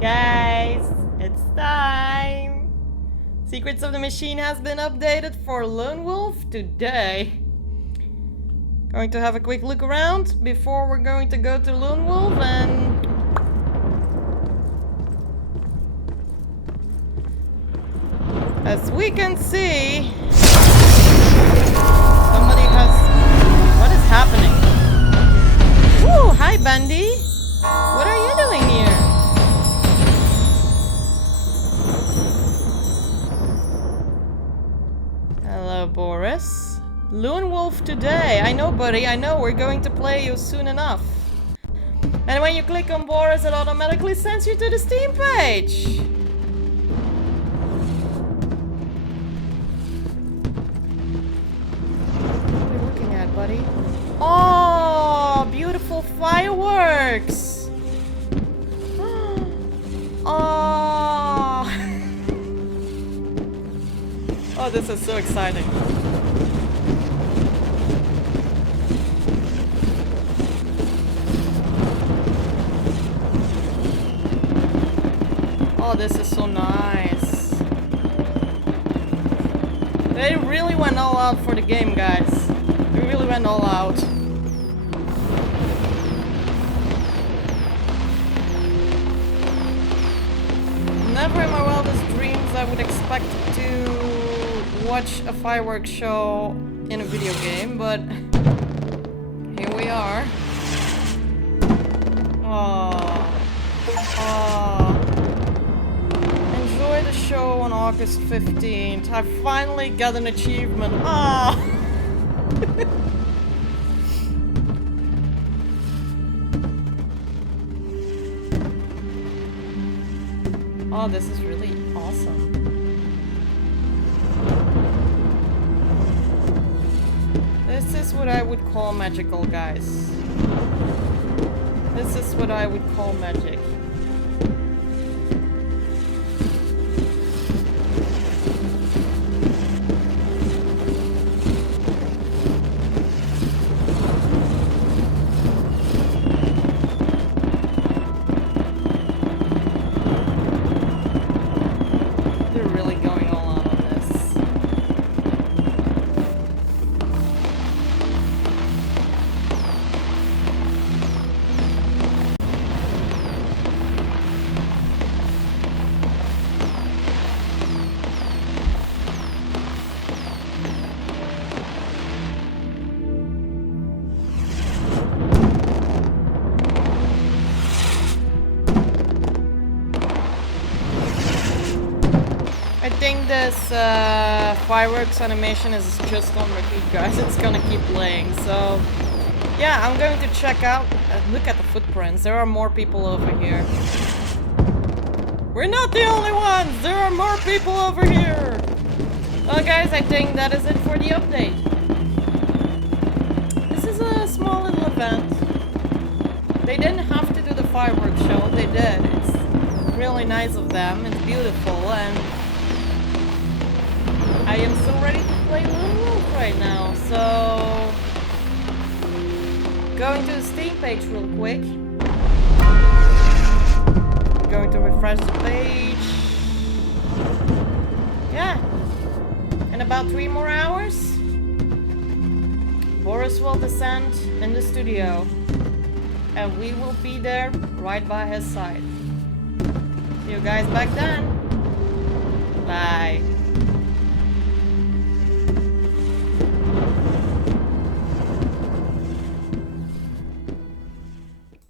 Guys, it's time! Secrets of the Machine has been updated for Lone Wolf today. Going to have a quick look around before we're going to go to Lone Wolf and... As we can see... Somebody has... What is happening? Ooh, hi Bendy! What are you doing here? Hello, Boris. Lone Wolf today. I know, buddy. I know. We're going to play you soon enough. And when you click on Boris, it automatically sends you to the Steam page. What are we looking at, buddy? Oh, beautiful fireworks. Oh. Oh, this is so exciting. Oh, this is so nice. They really went all out for the game, guys. They really went all out. Never in my wildest dreams I would expect to watch a fireworks show in a video game, but here we are. Oh. Oh. Enjoy the show on August 15th. I finally got an achievement. Oh. Oh, this is really awesome. This is what I would call magical, guys. This is what I would call magic. I think this fireworks animation is just on repeat, guys. It's gonna keep playing, so yeah, I'm going to check out. Look at the footprints. There are more people over here. We're not the only ones. There are more people over here. Well, guys, I think that is it for the update. This is a small little event. They didn't have to do the fireworks show. They did. It's really nice of them. It's beautiful, and I am so ready to play Lone Wolf right now, so... Going to the Steam page real quick. Going to refresh the page. Yeah. In about 3 more hours, Boris will descend in the studio. And we will be there right by his side. See you guys back then.